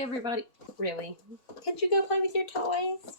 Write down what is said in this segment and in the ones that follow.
everybody. Really? Can't you go play with your toys?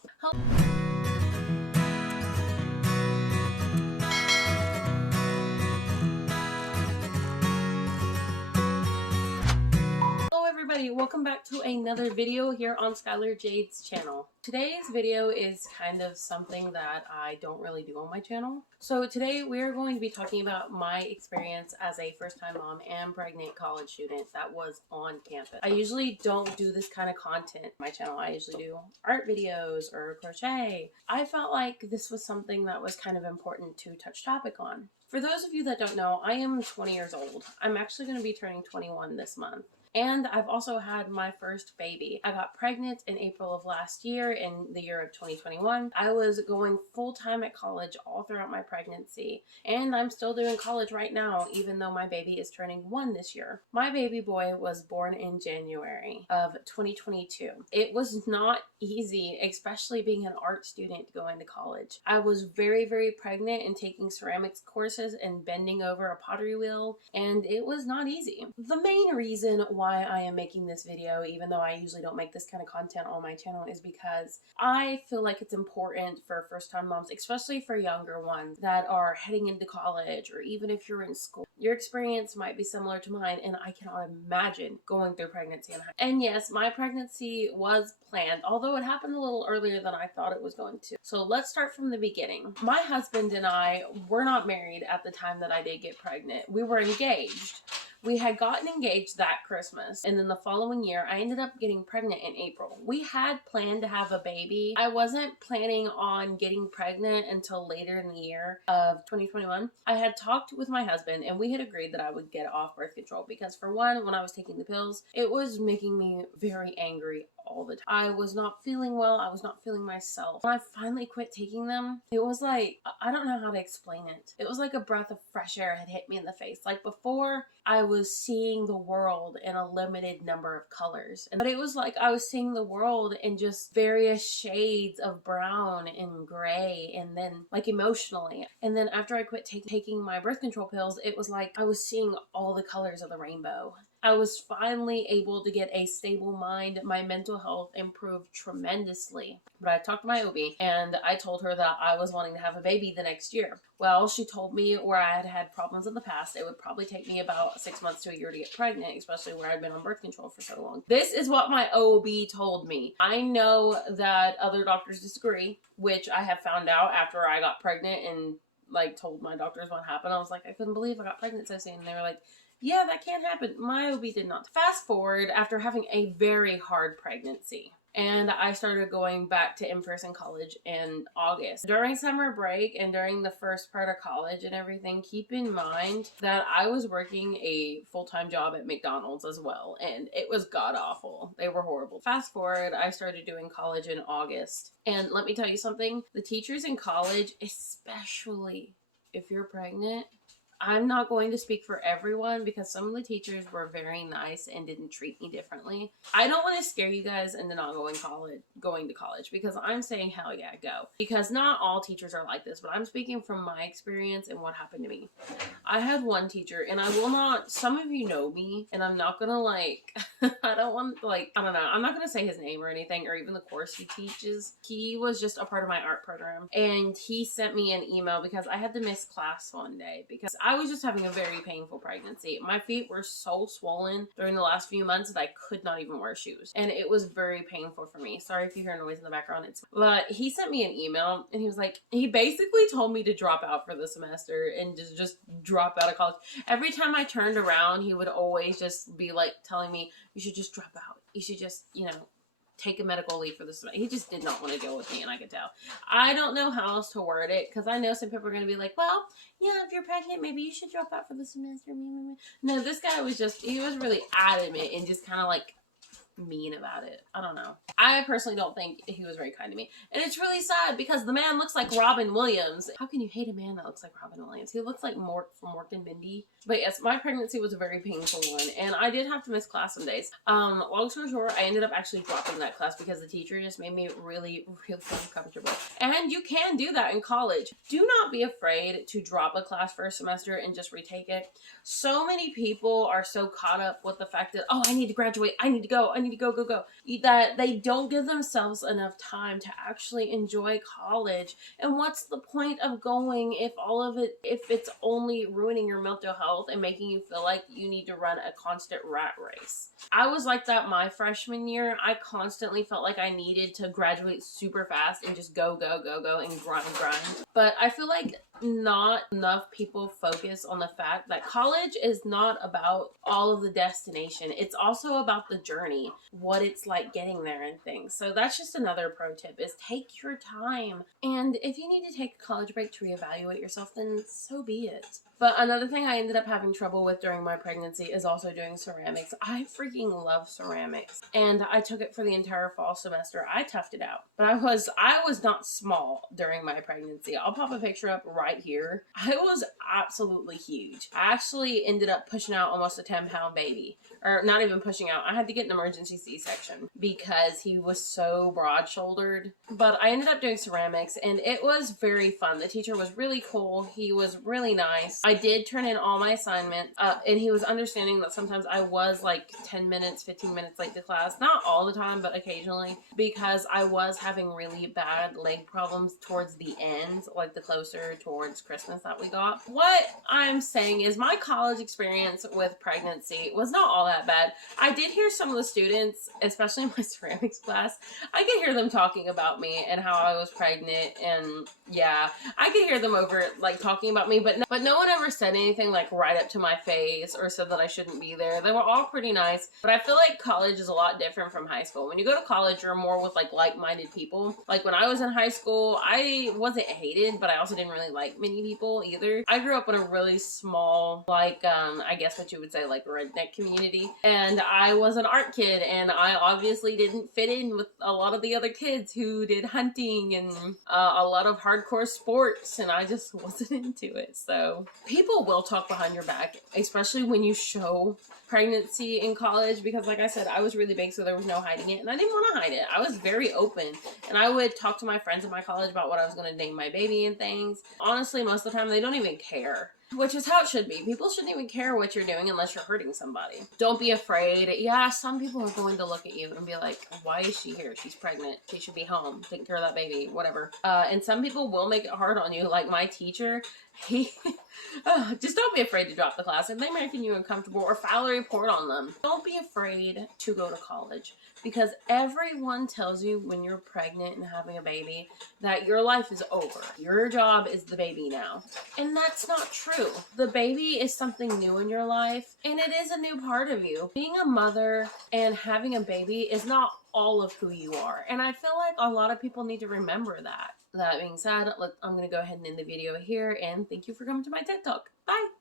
Hello everybody, welcome back to another video here on Skylar Jade's channel. Today's video is kind of something that I don't really do on my channel. So today we are going to be talking about my experience as a first-time mom and pregnant college student that was on campus. I usually don't do this kind of content on my channel. I usually do art videos or crochet. I felt like this was something that was kind of important to touch topic on. For those of you that don't know, I am 20 years old. I'm actually going to be turning 21 this month. And I've also had my first baby. I got pregnant in April of last year, in the year of 2021. I was going full-time at college all throughout my pregnancy. And I'm still doing college right now, even though my baby is turning 1 this year. My baby boy was born in January of 2022. It was not easy, especially being an art student going to college. I was very, very pregnant and taking ceramics courses and bending over a pottery wheel, and it was not easy. The main reason why I am making this video, even though I usually don't make this kind of content on my channel, is because I feel like it's important for first-time moms, especially for younger ones that are heading into college, or even if you're in school. Your experience might be similar to mine, and I cannot imagine going through pregnancy. And yes, my pregnancy was planned, although it happened a little earlier than I thought it was going to. So let's start from the beginning. My husband and I were not married at the time that I did get pregnant. We were engaged. We had gotten engaged that Christmas, and then the following year, I ended up getting pregnant in April. We had planned to have a baby. I wasn't planning on getting pregnant until later in the year of 2021. I had talked with my husband, and we had agreed that I would get off birth control because, for one, when I was taking the pills, it was making me very angry all the time. I was not feeling well. I was not feeling myself. When I finally quit taking them, it was like, I don't know how to explain it. It was like a breath of fresh air had hit me in the face. Like before, I was seeing the world in a limited number of colors. But it was like I was seeing the world in just various shades of brown and gray, and then like emotionally. And then after I quit taking my birth control pills, it was like I was seeing all the colors of the rainbow. I was finally able to get a stable mind. My mental health improved tremendously. But I talked to my OB, and I told her that I was wanting to have a baby the next year. Well, she told me where I had had problems in the past, it would probably take me about 6 months to a year to get pregnant, especially where I'd been on birth control for so long. This is what my OB told me. I know that other doctors disagree, which I have found out after I got pregnant and like told my doctors what happened. I was like, I couldn't believe I got pregnant so soon. And they were like, yeah, that can happen. My OB did not. Fast forward after having a very hard pregnancy, and I started going back to in-person college in August. During summer break and during the first part of college and everything, keep in mind that I was working a full-time job at McDonald's as well, and it was god-awful. They were horrible. Fast forward, I started doing college in August, and let me tell you something, the teachers in college, especially if you're pregnant, I'm not going to speak for everyone because some of the teachers were very nice and didn't treat me differently. I don't want to scare you guys into not going to college because I'm saying hell yeah, go. Because not all teachers are like this, but I'm speaking from my experience and what happened to me. I had one teacher, and I will not, some of you know me, and I'm not gonna like, I don't want like, I don't know, I'm not gonna say his name or anything or even the course he teaches. He was just a part of my art program, and he sent me an email because I had to miss class one day because I was just having a very painful pregnancy. My feet were so swollen during the last few months that I could not even wear shoes. And it was very painful for me. Sorry if you hear noise in the background. But he sent me an email, and he was like, he basically told me to drop out for the semester and just drop out of college. Every time I turned around, he would always just be like telling me, you should just drop out. You should just, take a medical leave for this. He just did not want to deal with me, and I could tell. I don't know how else to word it, because I know some people are going to be like, well, yeah, if you're pregnant, maybe you should drop out for the semester. No, this guy was just, he was really adamant and just kind of like mean about it. I don't know. I personally don't think he was very kind to me. And it's really sad because the man looks like Robin Williams. How can you hate a man that looks like Robin Williams? He looks like Mort from Mork and Mindy. But yes, my pregnancy was a very painful one, and I did have to miss class some days. Long story short, I ended up actually dropping that class because the teacher just made me really, really uncomfortable. And you can do that in college. Do not be afraid to drop a class for a semester and just retake it. So many people are so caught up with the fact that, oh, I need to graduate, I need to go, I need to go, go, go. That they don't give themselves enough time to actually enjoy college. And what's the point of going if it's only ruining your mental health and making you feel like you need to run a constant rat race? I was like that my freshman year. I constantly felt like I needed to graduate super fast and just go, go, go, go and grind, grind. But I feel like not enough people focus on the fact that college is not about all of the destination. It's also about the journey, what it's like getting there and things. So that's just another pro tip, is take your time. And if you need to take a college break to reevaluate yourself, then so be it. But another thing I ended up having trouble with during my pregnancy is also doing ceramics. I freaking love ceramics. And I took it for the entire fall semester. I toughed it out. But I was not small during my pregnancy. I'll pop a picture up right here. I was absolutely huge. I actually ended up pushing out almost a 10-pound baby. Or not even pushing out. I had to get an emergency C-section because he was so broad-shouldered. But I ended up doing ceramics and it was very fun. The teacher was really cool. He was really nice. I did turn in all my assignments and he was understanding that sometimes I was like 10 minutes, 15 minutes late to class. Not all the time, but occasionally, because I was having really bad leg problems towards the end, like the closer towards Christmas that we got. What I'm saying is my college experience with pregnancy was not all that bad. I did hear some of the students, especially in my ceramics class, I could hear them talking about me and how I was pregnant, and yeah, I could hear them over like talking about me, but no one ever said anything like right up to my face or said that I shouldn't be there. They were all pretty nice, but I feel like college is a lot different from high school. When you go to college, you're more with like-minded people. Like when I was in high school, I wasn't hated, but I also didn't really like many people either. I grew up in a really small, I guess what you would say, like redneck community, and I was an art kid, and I obviously didn't fit in with a lot of the other kids who did hunting and a lot of hardcore sports, and I just wasn't into it. So people will talk behind your back, especially when you show pregnancy in college, because like I said, I was really big, so there was no hiding it, and I didn't want to hide it. I was very open, and I would talk to my friends in my college about what I was going to name my baby and things. Honestly, most of the time, they don't even care. Which is how it should be. People shouldn't even care what you're doing unless you're hurting somebody. Don't be afraid. Yeah, some people are going to look at you and be like, why is she here? She's pregnant. She should be home taking care of that baby, whatever. And some people will make it hard on you. Like my teacher, he just don't be afraid to drop the class. If they're making you uncomfortable, or file a report on them. Don't be afraid to go to college, because everyone tells you when you're pregnant and having a baby that your life is over. Your job is the baby now. And that's not true. The baby is something new in your life, and it is a new part of you. Being a mother and having a baby is not all of who you are. And I feel like a lot of people need to remember that. That being said, I'm going to go ahead and end the video here, and thank you for coming to my TED Talk. Bye!